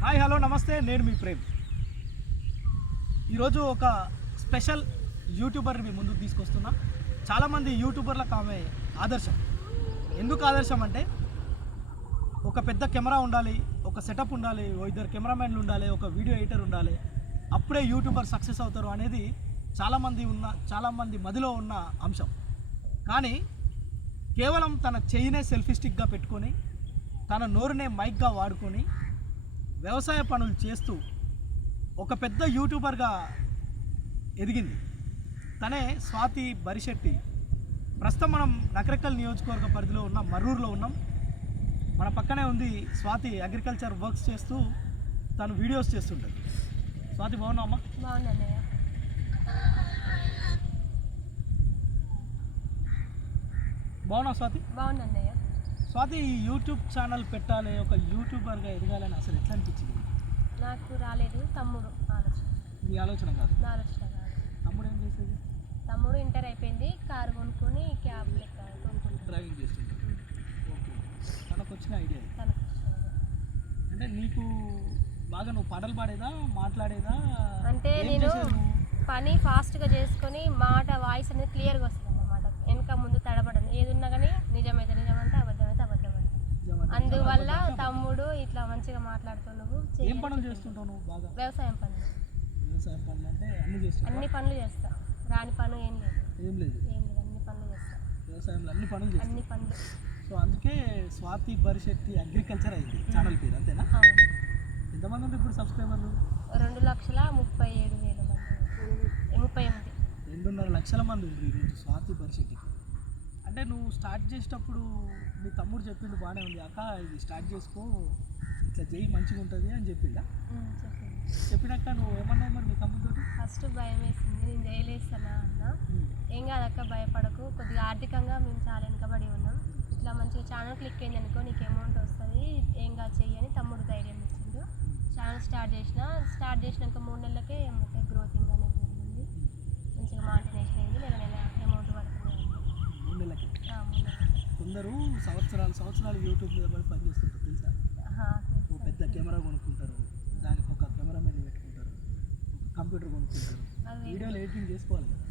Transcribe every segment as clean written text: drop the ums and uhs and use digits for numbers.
Hi hello నమస్తే, నేను మీ ప్రేమ్. ఈరోజు ఒక స్పెషల్ యూట్యూబర్ మీ ముందుకు తీసుకొస్తున్నా. చాలామంది యూట్యూబర్లకు ఆమె ఆదర్శం. ఎందుకు ఆదర్శం అంటే ఒక పెద్ద కెమెరా ఉండాలి, ఒక సెటప్ ఉండాలి, ఇద్దరు కెమెరామెన్లు ఉండాలి, ఒక వీడియో ఎడిటర్ ఉండాలి, అప్పుడే యూట్యూబర్ సక్సెస్ అవుతారు అనేది చాలామంది మదిలో ఉన్న అంశం. కానీ కేవలం తన చెయ్యినే సెల్ఫీ స్టిక్గా పెట్టుకొని, తన నోరునే మైక్గా వాడుకొని వ్యవసాయ పనులు చేస్తూ ఒక పెద్ద యూట్యూబర్గా ఎదిగింది. తనే స్వాతి బరిశెట్టి. ప్రస్తుతం మనం నకరేకల్ నియోజకవర్గ పరిధిలో ఉన్న మర్రూరులో ఉన్నాం. మన పక్కనే ఉంది స్వాతి. అగ్రికల్చర్ వర్క్స్ చేస్తూ తను వీడియోస్ చేస్తుంటుంది. స్వాతి, బాగున్నావమ్మా? బాగున్నానయ్య. బాగున్నావు స్వాతి? బాగున్నానయ్య. స్వాతి, యూట్యూబ్ ఛానల్ పెట్టాలి, ఒక యూట్యూబర్గా ఎదగాలని అసలు ఎట్లా అనిపించింది? నాకు రాలేదు, తమ్ముడు ఆలోచన. మీ ఆలోచన కాదు? నా ఆలోచన కాదు. తమ్ముడు ఏం చేసేది? తమ్ముడు ఇంటర్ అయిపోయింది, కారు కొనుక్కొని క్యాబ్ లెక్క కొనుక్కుంటాడు, డ్రైవింగ్ చేస్తుంది. ఓకే, తనకు వచ్చిన ఐడియా తనకు అంటే నీకు బాగా నువ్వు పాటలు పాడేదా, మాట్లాడేదా? అంటే నేను పని ఫాస్ట్గా చేసుకొని వాయిస్ అనేది క్లియర్గా వస్తుంది అన్నమాట. వెనక ముందు తడబడను, ఏది ఉన్నా కానీ నిజమైతే నిజమంటే అబద్ధమైతే అబద్ధం అంటే. అందువల్ల తమ్ముడు ఇట్లా మంచిగా మాట్లాడుతావు. నువ్వు ఏం పనులు చేస్తుంటావు నువ్వు బాగా? వ్యవసాయం పనులు. వ్యవసాయం పనులు అంటే అన్ని పనులు చేస్తా. రాని పను ఏం లేదు. అన్ని పనులు చేస్తా. వ్యవసాయంలో అన్ని పనులు చేస్తా. అన్ని పనులు. సో అందుకే స్వాతి బరిశెట్టి అగ్రికల్చర్ అయింది ఛానల్ పేరు, అంతేనా? అవును. ఎంతమంది ఉంది ఇప్పుడు సబ్స్క్రైబర్లు? 2,37,000 మంది. 38. 2.5 లక్షల మంది ఉంది ఈరోజు స్వాతి బరిశెట్టికి. అంటే నువ్వు స్టార్ట్ చేసేటప్పుడు మీ తమ్ముడు చెప్పిండు, బాగానే ఉంది అక్క, ఇది స్టార్ట్ చేసుకో, ఇట్లా చేయి మంచిగా ఉంటుంది అని చెప్పిండా? చెప్పినాక నువ్వు ఏమన్నావు మరి మీ తమ్ముడితో? ఫస్ట్ భయం వేసింది, నేను చేయలేస్తానా అన్న. ఏం కాదక్క, భయపడకు, కొద్దిగా ఆర్థికంగా మేము చాలా వెనుకబడి ఉన్నాం, ఇట్లా మంచిగా ఛానల్ క్లిక్ అయింది అనుకో, నీకు అమౌంట్ వస్తుంది, ఏం కాదు చెయ్యి అని తమ్ముడు ధైర్యం ఇచ్చిండు. ఛానల్ స్టార్ట్ చేసినాక 3 నెలలకే గ్రోతింగ్ అనేది జరిగింది. మంచిగా మానిటైజేషన్ అయింది. నెల అమౌంట్ పడుతుంది. 3 నెలలకి? కొందరు సంవత్సరాలు యూట్యూబ్ మీద పడి పని చేస్తుంటారు, తెలుసా? పెద్ద కెమెరా కొనుక్కుంటారు, దానికి ఒక కెమెరామెన్ పెట్టుకుంటారు, ఒక కంప్యూటర్ కొనుక్కుంటారు, వీడియోలు ఎడిటింగ్ చేసుకోవాలి కదా.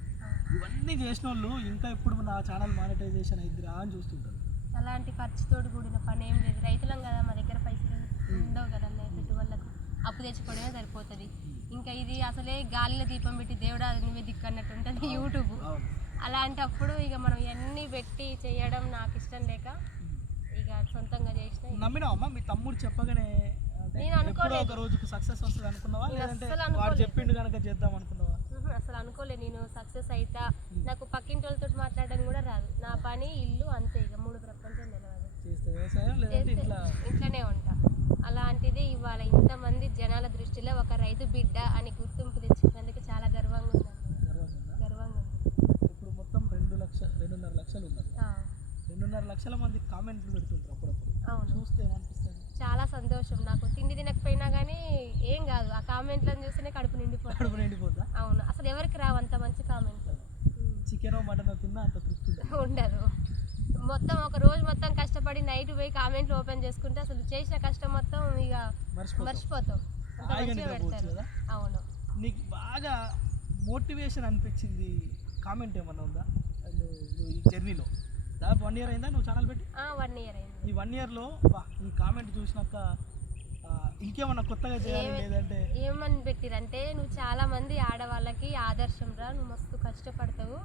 ఇవన్నీ చేసిన వాళ్ళు ఇంకా ఎప్పుడు నా ఛానల్ మానిటైజేషన్ అయిద్దిరా అని చూస్తుంటారు. అలాంటి ఖర్చుతోటి కూడిన పని ఏం లేదు. రైతులం కదా, మా దగ్గర పైసలు ఉండవు కదా, పెట్టుబడులకు అప్పు తెచ్చుకోవడమే సరిపోతుంది. ఇంకా ఇది అసలే గాలిలో దీపం పెట్టి దేవుడా నువ్వే దిక్కు అన్నట్టు ఉంటుంది యూట్యూబ్. అలాంటప్పుడు ఇక మనం ఇవన్నీ పెట్టి చేయడం నాకు ఇష్టం లేక ఇక సొంతంగా చేసిన. నమ్మినావమ్మా మీ తమ్ముడు చెప్పగానే? నేను అనుకోలేదు ఒక రోజుకు సక్సెస్ వస్తుంది అనుకున్నావా, లేదంటే వాడు చెప్పిండు కనుక చేద్దాం అనుకున్నావా? అసలు అనుకోలేదు నేను సక్సెస్ అవుతా. నాకు పక్కింటి వాళ్ళతో మాట్లాడడం కూడా రాదు. నా పని ఇల్లు అంతే, ఇక 3 ప్రపంచం తెలియదు. ఇంట్లోనే ఉంటా. అలాంటిది ఇవాళ ఇంతమంది జనాల దృష్టిలో ఒక రైతు బిడ్డ అని గుర్తింపు తెచ్చుకున్నందుకు చాలా గర్వంగా ఉంది. ఇప్పుడు మొత్తం 2.5 లక్షలు ఉన్నారు. 2.5 లక్షల మంది కామెంట్లు పెడుతుంటారు అప్పుడప్పుడు. చూస్తే ఏమనిపిస్తుంది? చాలా సంతోషం. నాకు తిండి తినకపోయినా కానీ ఏం కాదు, ఆ కామెంట్లను చూస్తేనే కడుపు నిండిపోతా. అవును, అసలు ఎవరికి రావు అంత మంచి కామెంట్లు. చికెన్ మటన్ తిన్నా అంత తృప్తి ఉండదు. మొత్తం ఒక రోజు మొత్తం కష్టపడి నైట్ పోయి కామెంట్లు ఓపెన్ చేసుకుంటే అసలు చేసిన కష్టం మొత్తం ఇక మర్చిపోతాం. అవును. నీకు బాగా మోటివేషన్ అనిపించింది కామెంట్ ఏమన్నా ఉందా నువ్వు ఈ జర్నీలో? దాదాపు 1 ఇయర్ అయిందా నువ్వు ఛానల్ పెట్టి? 1 ఇయర్ అయింది. ఈ 1 ఇయర్లో ఈ కామెంట్ చూసినాక ఇంకేమన్నా కొత్తగా చేయాలి, లేదంటే ఏమని పెట్టిరంటే, నువ్వు చాలా మంది ఆడవాళ్ళకి ఆదర్శం రా, నువ్వు మస్తు కష్టపడతావు,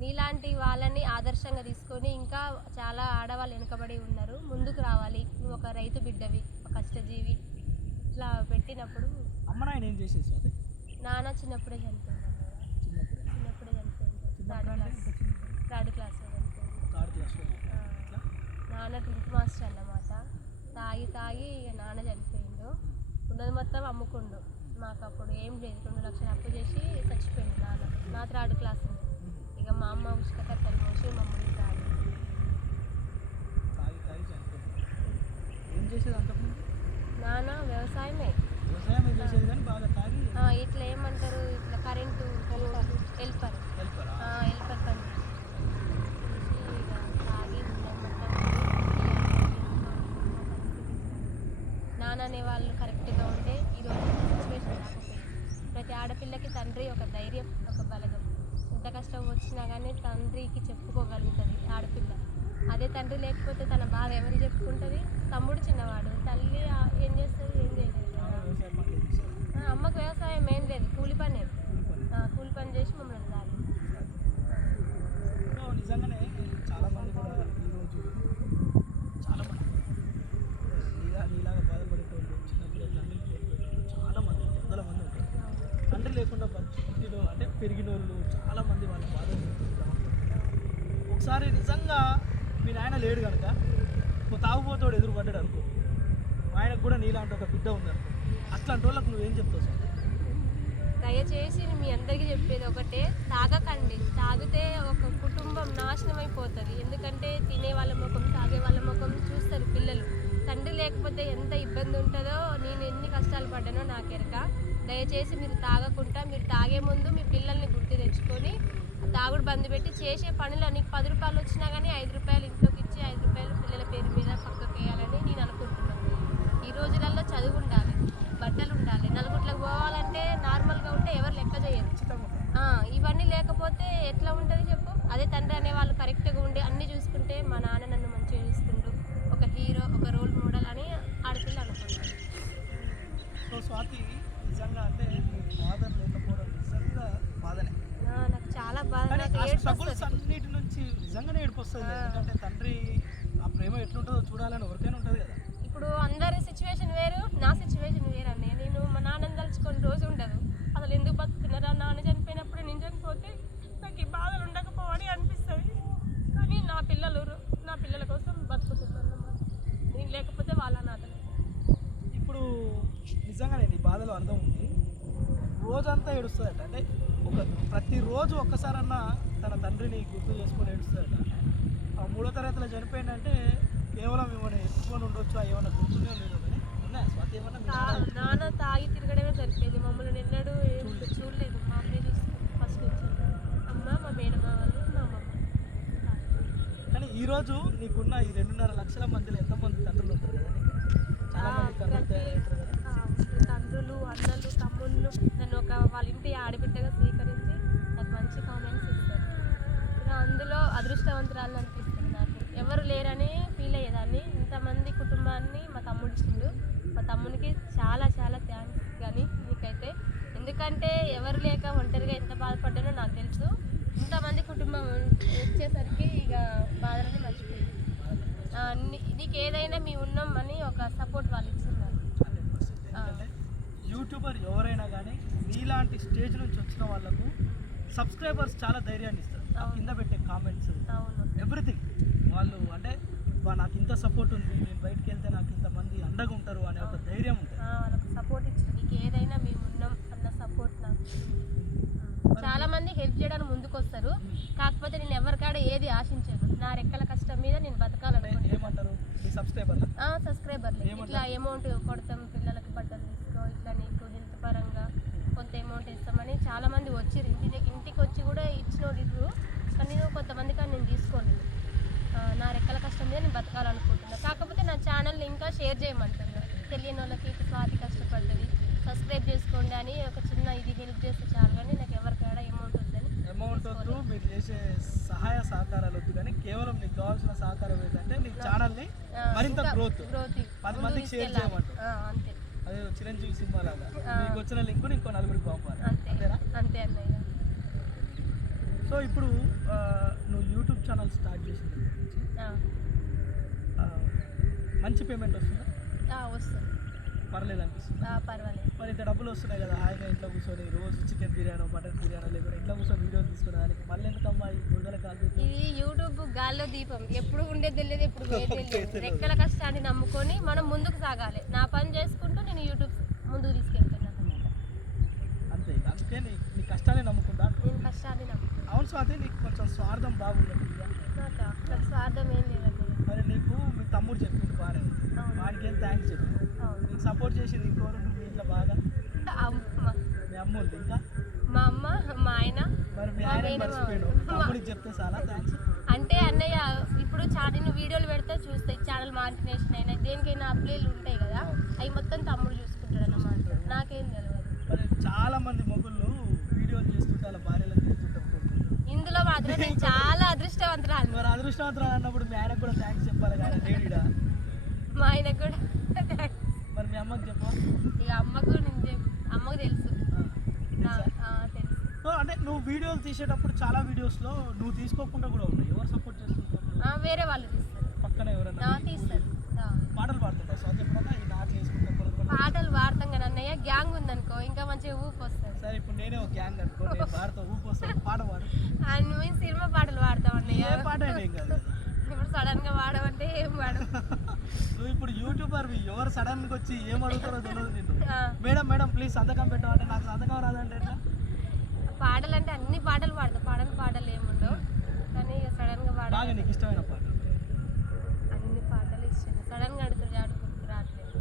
నీలాంటి వాళ్ళని ఆదర్శంగా తీసుకొని ఇంకా చాలా ఆడవాళ్ళు వెనుకబడి ఉన్నారు, ముందుకు రావాలి, నువ్వు ఒక రైతు బిడ్డవి, ఒక కష్టజీవి, ఇట్లా పెట్టినప్పుడు. అమ్మ నాయన ఏం చేసేసి? అదే నాన్న చిన్నప్పుడే చనిపోయింది. థర్డ్ క్లాస్లో చనిపోయింది. నాన్న డ్రింక్ మాస్టర్ అన్నమాట. తాగి నాన్న చనిపోయిండు. ఉన్నది మొత్తం అమ్ముకుండు. మాకు అప్పుడు ఏం లేదు, 2 లక్షలు అప్పు చేసి చచ్చిపోయింది నాన్న. నా 3rd క్లాస్ ఉంది. ఇక మా అమ్మ ఉసుక కట్టలు మోసి మమ్మల్ని ఏం చేసేది అంతకుముందు? నాన్న వ్యవసాయమే చేసేది కానీ బాగా తాగి ఇట్లా ఏమంటారు, ఇట్లా కరెంటు హెల్పర్ పని చేసి ఇక తాగి మొత్తం తండ్రి ఒక ధైర్యం, ఒక బలగం. ఎంత కష్టం వచ్చినా కానీ తండ్రికి చెప్పుకోగలుగుతుంది ఆడపిల్ల. అదే తండ్రి లేకపోతే తన బాధ ఎవరు చెప్పుకుంటుంది? తమ్ముడు చిన్నవాడు, తల్లి ఏం చేస్తుంది? ఏం చేయలేదు కదా. అమ్మకు వ్యవసాయం ఏం లేదు, కూలి పని చేసి మమ్మల్ని సాగి. నిజంగానే చాలామంది కూడా ఈరోజు చాలామంది నీలాగా బాధపడేటోళ్ళు, చిన్నప్పుడు తండ్రి కోల్పోయేటోళ్ళు చాలామంది, వందల మంది ఉంటారు. తండ్రి లేకుండా పరిస్థితిలో అంటే పెరిగిన వాళ్ళు చాలామంది వాళ్ళ బాధలు చెప్పుకుంటూ ఉంటారు. ఒకసారి నిజంగా మీ నాయన లేడు కనుక ఒక తాగుపోతాడు ఎదురుపడ్డాడు అనుకో, ఆయనకు కూడా నీలాంటి ఒక బిడ్డ ఉందనుకో, అట్లాంటి వాళ్ళకి నువ్వేం చెప్తావు సార్? దయచేసి మీ అందరికీ చెప్పేది ఒకటే, తాగకండి. తాగితే ఒక కుటుంబం నాశనం అయిపోతుంది. ఎందుకంటే తినే వాళ్ళ ముఖం, తాగే వాళ్ళ ముఖం చూస్తారు పిల్లలు. తండ్రి లేకపోతే ఎంత ఇబ్బంది ఉంటుందో నేను ఎన్ని కష్టాలు పడ్డానో నాకు ఎరక. దయచేసి మీరు తాగకుండా, మీరు తాగే ముందు మీ పిల్లల్ని గుర్తు తెచ్చుకొని తాగుడు బంద్ పెట్టి చేసే పనులు. నీకు 10 రూపాయలు వచ్చినా కానీ 5 రూపాయలు ఇంట్లోకి ఇచ్చి 5 రూపాయలు పిల్లల పేరు మీద పక్కకు వేయాలని నేను అనుకుంటున్నాను. ఈ రోజులలో చదువు ఉండాలి, బట్టలు ఉండాలి, నలుగుట్లకు పోవాలంటే నార్మల్గా ఉంటే ఎవరు లెక్క చేయరు. ఇవన్నీ లేకపోతే ఎట్లా ఉంటుంది చెప్పు? అదే తండ్రి అనే వాళ్ళు కరెక్ట్గా ఉండి అన్నీ చూసుకుంటే మా నాన్న నన్ను మంచిగా చూసుకుంటూ ఒక హీరో, ఒక రోల్ మోడల్ అని ఆడపిల్ల అనుకుంటాను. సో స్వాతి, నిజంగా అంటే మీ ఫాదర్ లేకపోవడం నిజంగా బాధనే. నాకు చాలా బాధ. అన్నిటి నుంచి నిజంగానే ఏడుపు వస్తుంది. ఎందుకంటే తండ్రి ఆ ప్రేమ ఎట్లుంటుందో చూడాలని ఎవరికైనా ఉంటుంది కదా. ఇప్పుడు అందరి సిచ్యువేషన్ వేరు, నా సిచ్యువేషన్ వేరు అన్నయ్య. నేను మా నాన్నని తలుచుకొని రోజు ఉండదు. అసలు ఎందుకు బతుకుతున్నారా, నాన్న చనిపోయినప్పుడు నేను చనిపోతే నాకు ఈ బాధలు ఉండకపోవని అనిపిస్తుంది. కానీ నా పిల్లల కోసం బతుకుతున్నాను. నేను లేకపోతే వాళ్ళ నాథనే. ఇప్పుడు నిజంగానే నీ బాధలో అర్థం ఉంది. రోజంతా ఏడుస్తుందట, అంటే ప్రతిరోజు ఒక్కసారన్నా తన తండ్రిని గుర్తు చేసుకొని ఏడుస్తుందట. ఆ 3వ తరగతిలో చనిపోయిందంటే కేవలం ఏమైనా ఎత్తుకొని ఉండొచ్చు, ఏమైనా గుర్తుండే లేదు కానీ ఉన్నాయా స్వాతి ఏమన్నా? నాన్న తాగి తిరగడమే సరిపోయింది, మమ్మల్ని ఎన్నడూ చూడలేదు. మా అమ్మే చూస్తుంది ఫస్ట్ నుంచి. అమ్మ, మా మేనమా వాళ్ళు, మా అమ్మమ్మ. కానీ ఈరోజు నీకున్న ఈ 2.5 లక్షల మందిలో ఎంతమంది తండ్రులు ఉంటారు కదా నీకు? చాలా మంది తండ్రులు, అన్నలు, తమ్ముళ్ళు నన్ను వాళ్ళ ఇంటి ఆడబిడ్డగా స్వీకరించి నాకు మంచి కామెంట్స్ ఇస్తారు. అందులో అదృష్టవంతురాలు అనిపిస్తుంది నాకు. ఎవరు లేరని ఫీల్ అయ్యేదాన్ని. ఇంతమంది కుటుంబాన్ని మా తమ్ముడు ఇచ్చిండు. మా తమ్మునికి చాలా చాలా థ్యాంక్స్ కానీ నీకైతే. ఎందుకంటే ఎవరు లేక ఒంటరిగా ఎంత బాధపడ్డానో నాకు తెలుసు. ఇంతమంది కుటుంబం వచ్చేసరికి ఇక బాధలని మర్చిపోయింది. నీకు ఏదైనా మీ ఉన్నాం అని ఒక సపోర్ట్ వాళ్ళు ఇస్తున్నారు. యూట్యూబర్ ఎవరైనా కానీ నీలాంటి స్టేజ్ నుంచి వచ్చిన వాళ్ళకు సబ్స్క్రైబర్స్ చాలా ధైర్యాన్ని ఇస్తారు. కింద పెట్టే కామెంట్స్, ఎవ్రీథింగ్ వాళ్ళు అంటే నాకు ఇంత సపోర్ట్ ఉంది, నేను బయటకు వెళ్తే నాకు ఇంతమంది అండగా ఉంటారు అనే ఒక ధైర్యం ఉంటుంది. వాళ్ళకు సపోర్ట్ ఇచ్చారు. నీకు ఏదైనా మేము ఉన్నాం అన్న సపోర్ట్ నాకు. చాలా మంది హెల్ప్ చేయడానికి ముందుకు వస్తారు. కాకపోతే నేను ఎవరికాడ ఏది ఆశించాను. నా రెక్కల కష్టం మీద నేను బతకాలనుకుంటున్నాను. ఏమంటారు మీ సబ్స్క్రైబర్లు? సబ్స్క్రైబర్లు ఇట్లా అమౌంట్ కొడతాం, పిల్లలకి బట్టలు తీసుకో, ఇట్లా నీకు హెల్త్ పరంగా కొంత అమౌంట్ ఇస్తామని చాలామంది వచ్చి ఇంటికి వచ్చి కూడా ఇచ్చిన వాళ్ళు. కానీ కొంతమంది కానీ నేను తీసుకోలేదు. నా రెక్కల కష్టం మీద నేను బతకాలనుకుంటున్నాను. కాకపోతే నా ఛానల్ని ఇంకా షేర్ చేయమంటున్నాను. తెలియని వాళ్ళకి స్వాతి కష్టపడుతుంది, సబ్స్క్రైబ్ చేసుకోండి అని ఒక చిన్న ఇది హెల్ప్ చేస్తే చాలు. కానీ నాకు ఎవరికైనా అమౌంట్ వద్దు, మీరు చేసే సహాయ సహకారాలు వద్దు, కానీ కేవలం నీకు కావాల్సిన సహకారం ఏంటంటే నీ ఛానల్ని మరింత గ్రోత్ 10 మందికి షేర్ చేయమంటారు. అంతే. అదే చిరంజీవి సినిమా లాగా మీకు వచ్చిన లింక్ ఇంకో 4 పంపాలి. అంతేనా? అంతే అన్నయ్య. సో ఇప్పుడు నువ్వు యూట్యూబ్ ఛానల్ స్టార్ట్ చేసిన మంచి పేమెంట్ వస్తుందా? వస్తుంది. పర్లేదు అనిపిస్తుంది? పర్వాలేదు. మరి ఇంత డబ్బులు వస్తున్నాయి కదా, హాయిగా ఇంట్లో కూర్చొని రోజు చికెన్ బిర్యానీ, మటన్ బిర్యానీ లేకుండా ఇంట్లో కూర్చొని వీడియో తీసుకునే దానికి మళ్ళీ ఎందుకమ్మా ఈ గుండెల కాదు? ఇది యూట్యూబ్ గాల్లో దీపం, ఎప్పుడు ఉండేది తెలియదు, ఎప్పుడు తెలియదు. రెక్కల కష్టాన్ని నమ్ముకొని మనం ముందుకు సాగాలి. నా పని చేసుకుంటూ నేను యూట్యూబ్ ముందుకు తీసుకెళ్తున్నాను. అంతే. అందుకే నీ కష్టాన్ని నమ్ముకుంటా. నేను కష్టాన్ని నమ్ముకుంటా. అవును స్వాతి, నీకు కొంచెం స్వార్థం బాగుండదు. నాకు స్వార్థం ఏం లేదండి. మరి నీకు మీ తమ్ముడు చెప్పింది బాగానే, వాడికి ఏం థ్యాంక్స్ చెప్పి నీకు సపోర్ట్ చేసింది ఇంకోరు మీ ఇంట్లో బాగా? మీ అమ్మ ఉంది, ఇంకా మా అమ్మ, మా ఆయన. మరి మీ ఆయన మర్చిపోయాడు, తమ్ముడికి చెప్తే చాలా థ్యాంక్స్. అంటే అన్నయ్య ఇప్పుడు నేను వీడియోలు పెడితే చూస్తాయి, ఛానల్ మానిటైజేషన్ అయినా దేనికైనా అప్లైలు ఉంటాయి కదా, అవి మొత్తం తమ్ముడు చూసుకుంటాడు అన్నమాట. నాకేం తెలియదు. మరి చాలా మంది మొగుళ్ళు వీడియోలు చేస్తుంటే అలా భార్యలను తిరుగుతుంటాం ఇందులో మాత్రం నేను చాలా అదృష్టవంతురాలు. మరి అదృష్టవంతురాలు అన్నప్పుడు మీ ఆయనకు కూడా థ్యాంక్స్ చెప్పాలి కానీ లేడీడా. మా ఆయనకు కూడా మరి మీ అమ్మకి చెప్పా. ఇక అమ్మకు అమ్మకు తెలుసు. తెలుసు. సో అంటే నువ్వు వీడియోలు తీసేటప్పుడు చాలా వీడియోస్లో నువ్వు తీసుకోకుండా కూడా ఉన్నాయి. ఎవరు సపోర్ట్ చేస్తుంటారు? వేరే వాళ్ళు తీస్తారు. పక్కన ఎవరైనా తీస్తారు. పాటలు పాడుతుంటారు. సో అది ఎప్పుడన్నా ఈ నాట్లు వేసుకుంటారు. పాటలు పాడతాం కానీ అన్నయ్య గ్యాంగ్ ఉందనుకో ఇంకా మంచిగా ఊపు వస్తుంది. సరే ఇప్పుడు నేనే ఒక గ్యాంగ్ అనుకో, నేను పాడతా, ఊపు వస్తాను, పాట పాడు. మేము సినిమా పాటలు పాడతాం అన్నయ్య. ఏ పాట అయినా ఏం కాదు. ఇప్పుడు సడన్ గా పాడమంటే ఏం పాడు. నువ్వు ఇప్పుడు యూట్యూబర్వి, ఎవరు సడన్ గా వచ్చి ఏం అడుగుతారో తెలియదు నిన్ను. మేడం మేడం ప్లీజ్ సంతకం పెట్టమంటే నాకు సంతకం రాదంటే ఎట్లా? పాటలు అంటే అన్ని పాటలు పాడతాం, పాటలు ఏముండవు కానీ ఇక సడన్ గా పాడ. బాగా నీకు ఇష్టమైన పాట? అన్ని పాటలు ఇష్టం. సడన్ గా అడుగుతాడు జాడు గుర్తు రావట్లేదు.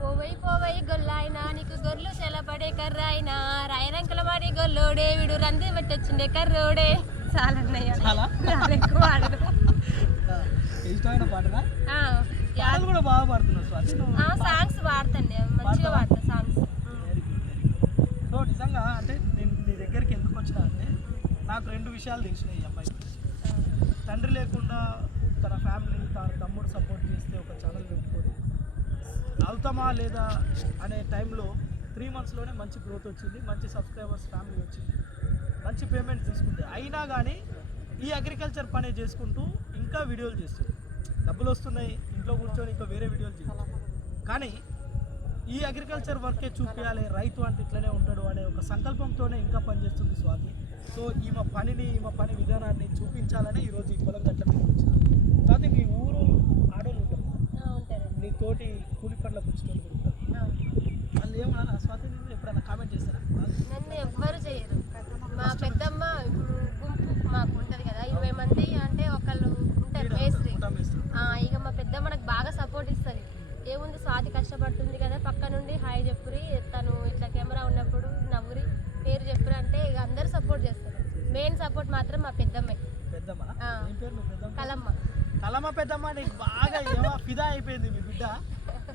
పోవై పోవై గొల్లాయినా నీకు గొర్రెలు చెలపడే కర్రాయినా రాయరంకల వాడి గొల్లోడే వీడు రంది పెట్టొచ్చిండే కర్రోడే. చాలా అన్నయ్య, ఎక్కువ పాడదు. ఇష్టమైన పాటనా? పాటలు కూడా బాగా పాడుతున్నావు. సాంగ్స్ పాడతాను, మంచిగా పాడతా సాంగ్స్. సో నిజంగా అంటే నేను నీ దగ్గరికి ఎందుకు వచ్చినా అంటే నాకు 2 విషయాలు తెలిసినాయి. ఈ అమ్మాయి తండ్రి లేకుండా తన ఫ్యామిలీ, తన తమ్ముడు సపోర్ట్ చేస్తే ఒక ఛానల్ పెట్టుకొని అవుతామా లేదా అనే టైంలో 3 monthsలోనే మంచి గ్రోత్ వచ్చింది, మంచి సబ్స్క్రైబర్స్ ఫ్యామిలీ వచ్చింది, మంచి పేమెంట్ తీసుకుంది. అయినా కానీ ఈ అగ్రికల్చర్ పని చేసుకుంటూ ఇంకా వీడియోలు చేస్తుంది. డబ్బులు వస్తున్నాయి, ఇంట్లో కూర్చొని ఇంకా వేరే వీడియోలు చేస్తుంది. కానీ ఈ అగ్రికల్చర్ వర్కే చూపించాలి, రైతు అంటే ఇట్లనే ఉంటాడు అనే ఒక సంకల్పంతోనే ఇంకా పనిచేస్తుంది స్వాతి. సో ఈమె పని విధానాన్ని చూపించాలని ఈరోజు ఈ పొలం గట్ల మీద వచ్చింది. స్వాతి, మీ ఊరు ఆడోళ్ళు ఉంటారు, నీ తోటి కూలి పనులకు వచ్చిన వాళ్ళు ఉంటారు. వాళ్ళు ఏమన్నా స్వాతి నేను ఎప్పుడైనా కామెంట్ చేస్తారా? నన్ను ఎవ్వరు చేయరు. మా పెద్దమ్మ ఇప్పుడు గుంపు మాకు ఉంటుంది కదా, 20 మంది అంటే ఒకళ్ళు ఉంటారు మేస్త్రి. ఇక మా పెద్దమ్మ నాకు బాగా సపోర్ట్ ఇస్తుంది. ఏముంది స్వాతి కష్టపడుతుంది కదా, పక్క నుండి హాయ్ చెప్పురి, తను ఇట్లా కెమెరా ఉన్నప్పుడు నవ్వురి, పేరు చెప్పురి అంటే ఇక అందరు సపోర్ట్ చేస్తారు. మెయిన్ సపోర్ట్ మాత్రం మా పెద్దమ్మే. కలమ్మ పెద్దమ్మ నీకు బాగా ఏమో ఫిదా అయిపోయింది మీ బిడ్డ.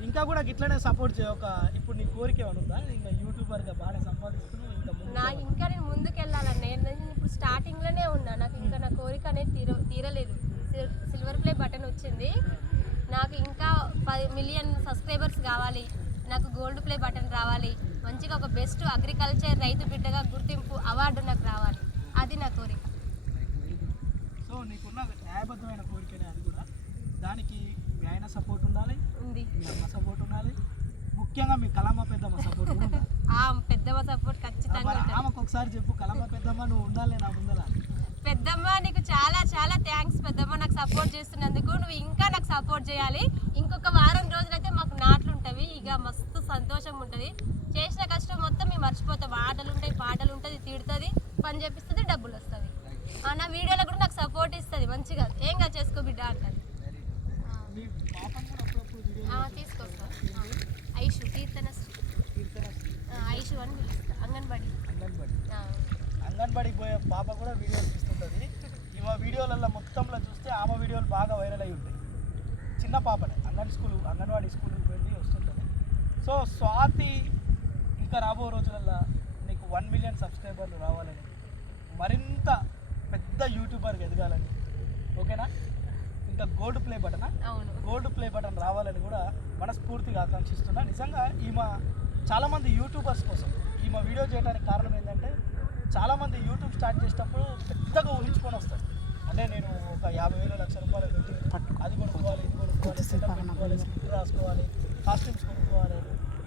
ఇంకా కూడా గిట్లనే సపోర్ట్ చేయక. ఇప్పుడు నీ కోరిక ఏమైనా ఉందా? ఇంకా యూట్యూబర్గా బాగా సంపాదిస్తున్నావు, ఇంకా నేను ముందుకు వెళ్ళాలని. నేను ఇప్పుడు స్టార్టింగ్లోనే ఉన్నా, నాకు ఇంకా నా కోరిక అనేది తీరలేదు. సిల్వర్ ప్లే బటన్ వచ్చింది, నాకు ఇంకా 10 million సబ్స్క్రైబర్స్ కావాలి, నాకు గోల్డ్ ప్లే బటన్ రావాలి, మంచిగా ఒక బెస్ట్ అగ్రికల్చర్ రైతు బిడ్డగా గుర్తింపు అవార్డు నాకు రావాలి. అది నా కోరిక. సో నీకున్న న్యాయబద్ధమైన కోరికనే అది కూడా. దానికి మీ ఆయన సపోర్ట్ ఉండాలి, మీ అమ్మ సపోర్ట్ ఉండాలి, ముఖ్యంగా మీ కలమ్మ పెద్దమ్మ సపోర్ట్ కూడా ఉండాలి. పెద్దమ్మ సపోర్ట్ ఖచ్చితంగా. ఆమెకు ఒకసారి చెప్పు, కలమ్మ పెద్దమ్మ నువ్వు ఉండాలి నా ముందర. పెద్దమ్మ నీకు చాలా చాలా థ్యాంక్స్ పెద్దమ్మ, నాకు సపోర్ట్ చేస్తున్నందుకు. నువ్వు ఇంకా నాకు సపోర్ట్ చేయాలి. ఇంకొక వారం రోజులైతే మాకు నాట్లు ఉంటాయి, ఇక మస్తు సంతోషంగా ఉంటుంది. చేసిన కష్టం మొత్తం మేము మర్చిపోతాం. ఆటలు ఉంటాయి, పాటలు ఉంటుంది, తిడుతుంది, పని చేపిస్తుంది, డబ్బులు వస్తుంది. నా వీడియోలో కూడా నాకు సపోర్ట్ ఇస్తుంది మంచిగా. ఏంగా చేసుకో బిడ్డ అంటుంది. తీసుకొస్తా. ఐషు, ఐషు అని పిలుస్తా. అంగన్వాడికి పోయే పాప కూడా వీడియోలు తీస్తుంటుంది. ఈమె వీడియోలలో మొత్తంలో చూస్తే ఆమె వీడియోలు బాగా వైరల్ అయి ఉంటాయి. చిన్న పాపనే అంగన్వాడీ స్కూల్కి వెళ్ళి వస్తుంటుంది. సో స్వాతి ఇంకా రాబో రోజులలో నీకు 1 million సబ్స్క్రైబర్లు రావాలని, మరింత పెద్ద యూట్యూబర్కి ఎదగాలని, ఓకేనా? ఇంకా గోల్డ్ ప్లే బటన్ రావాలని కూడా మనస్ఫూర్తిగా ఆకాంక్షిస్తున్నా. నిజంగా ఈమె చాలామంది యూట్యూబర్స్ కోసం ఈమె వీడియో చేయడానికి కారణం ఏంటంటే, చాలామంది యూట్యూబ్ స్టార్ట్ చేసేటప్పుడు పెద్దగా ఊహించుకొని వస్తారు. అంటే నేను ఒక 50,000 లక్ష రూపాయలు పెట్టి అది కొనుక్కోవాలి, ఇది కొనుక్కోవాలి, సెటప్ పెట్టుకోవాలి, స్క్రిప్ట్ రాసుకోవాలి, కాస్ట్యూమ్స్ కొనుక్కోవాలి,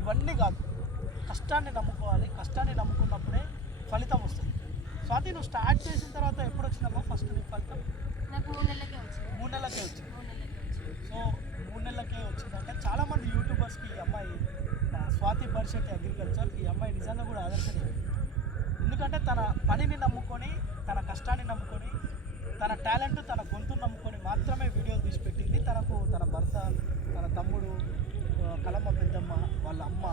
ఇవన్నీ కాదు. కష్టాన్ని నమ్ముకోవాలి. కష్టాన్ని నమ్ముకున్నప్పుడే ఫలితం వస్తుంది. స్వాతి, నువ్వు స్టార్ట్ చేసిన తర్వాత ఎప్పుడు వచ్చిందమ్మా ఫస్ట్ నీకు ఫలితం? నాకు 3 నెలలకే వచ్చింది. 3 నెలలకే వచ్చింది. సో 3 నెలలకే వచ్చిందంటే చాలామంది యూట్యూబర్స్కి ఈ అమ్మాయి స్వాతి పరిషత్ అగ్రికల్చర్, ఈ అమ్మాయి నిజంగా కూడా ఆదర్శనీయం. ఎందుకంటే తన పనిని నమ్ముకొని, తన కష్టాన్ని నమ్ముకొని, తన టాలెంట్, తన గొంతును నమ్ముకొని మాత్రమే వీడియోలు తీసి పెట్టింది. తనకు తన భర్త, తన తమ్ముడు, కలమ్మ పెద్దమ్మ, వాళ్ళ అమ్మ,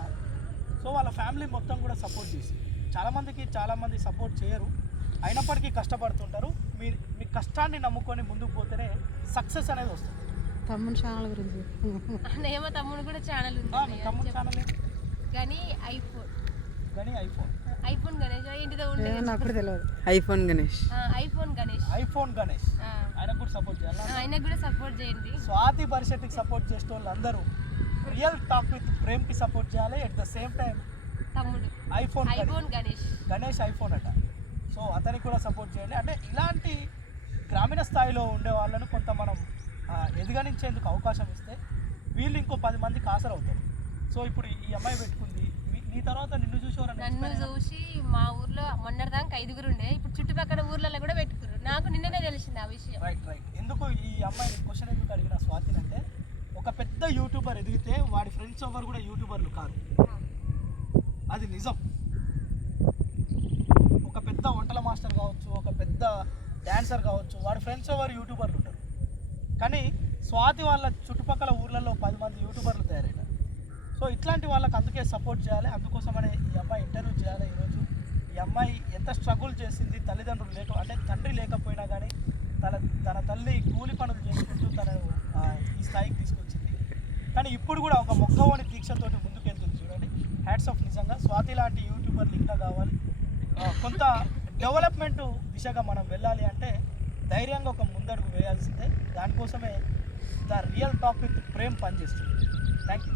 సో వాళ్ళ ఫ్యామిలీ మొత్తం కూడా సపోర్ట్ చేసి. చాలామంది సపోర్ట్ చేయరు, అయినప్పటికీ కష్టపడుతుంటారు. మీ కష్టాన్ని నమ్ముకొని ముందుకు పోతేనే సక్సెస్ అనేది వస్తుంది. తమ్ముడు ఛానల్ గురించి తమ్ముడు కూడా ఛానల్ ఉంది. తమ్ముడు ఛానల్ గని ఐఫోన్ కానీ ఐఫోన్ ఐఫోన్ గణేష్ ఏంటిదో ఉండేది నాకు కూడా తెలియదు. IPhone Ganesh. IPhone Ganesh iPhone Ganesh ఆయనకు కూడా సపోర్ట్ చేయాలి. ఆయనకు కూడా సపోర్ట్ చేయండి. స్వాతి పరిషత్కి సపోర్ట్ చేసే వాళ్ళు అందరూ రియల్ టాక్ విత్ ప్రేమ్కి సపోర్ట్ చేయాలి. ఎట్ ద సేమ్ టైం తమ్ముడు ఐఫోన్ గణేష్ గణేష్ ఐఫోన్ అట. సో అతనికి కూడా సపోర్ట్ చేయాలి. అంటే ఇలాంటి గ్రామీణ స్థాయిలో ఉండే వాళ్ళను కొంత మనం ఎదిగనించేందుకు అవకాశం ఇస్తే వీళ్ళు ఇంకో 10 మందికి ఆసరవుతారు. సో ఇప్పుడు ఈ అమ్మాయి పెట్టుకుంది, నీ తర్వాత నిన్ను చూసి నన్ను చూసి మా ఊర్లో మొన్నటిదాకా 5గురు ఉండే, ఇప్పుడు చుట్టుపక్కల ఊర్లలో కూడా పెట్టుకురు. నాకు నిన్ననే తెలిసింది ఆ విషయం. రైట్. ఎందుకు ఈ అమ్మాయి క్వశ్చన్ ఎందుకు అడిగిన స్వాతి అంటే, ఒక పెద్ద యూట్యూబర్ ఎదిగితే వాడి ఫ్రెండ్స్ ఎవరు కూడా యూట్యూబర్లు కాదు, అది నిజం. ఒక పెద్ద వంటల మాస్టర్ కావచ్చు, ఒక పెద్ద డాన్సర్ కావచ్చు, వాడి ఫ్రెండ్స్ ఎవరు యూట్యూబర్లు ఉంటారు. కానీ స్వాతి వాళ్ళ చుట్టుపక్కల ఊర్లలో 10 మంది యూట్యూబర్లు తయారయ్యారు. సో ఇట్లాంటి వాళ్ళకి అందుకే సపోర్ట్ చేయాలి. అందుకోసమనే ఈ అమ్మాయి ఇంటర్వ్యూ చేయాలి ఈరోజు. ఈ అమ్మాయి ఎంత స్ట్రగుల్ చేసింది, తల్లిదండ్రులు అంటే తండ్రి లేకపోయినా కానీ తన తల్లి కూలి పనులు చేసుకుంటూ తనను ఈ స్థాయికి తీసుకొచ్చింది. కానీ ఇప్పుడు కూడా ఒక మొక్కవని దీక్షతోటి ముందుకు వెళ్తుంది. చూడండి, హ్యాట్స్ ఆఫ్. నిజంగా స్వాతి లాంటి యూట్యూబర్లు ఇంకా కావాలి. కొంత డెవలప్మెంట్ దిశగా మనం వెళ్ళాలి అంటే ధైర్యంగా ఒక ముందడుగు వేయాల్సిందే. దానికోసమే the real talk with Prem పనిచేస్తుంది. Thank you.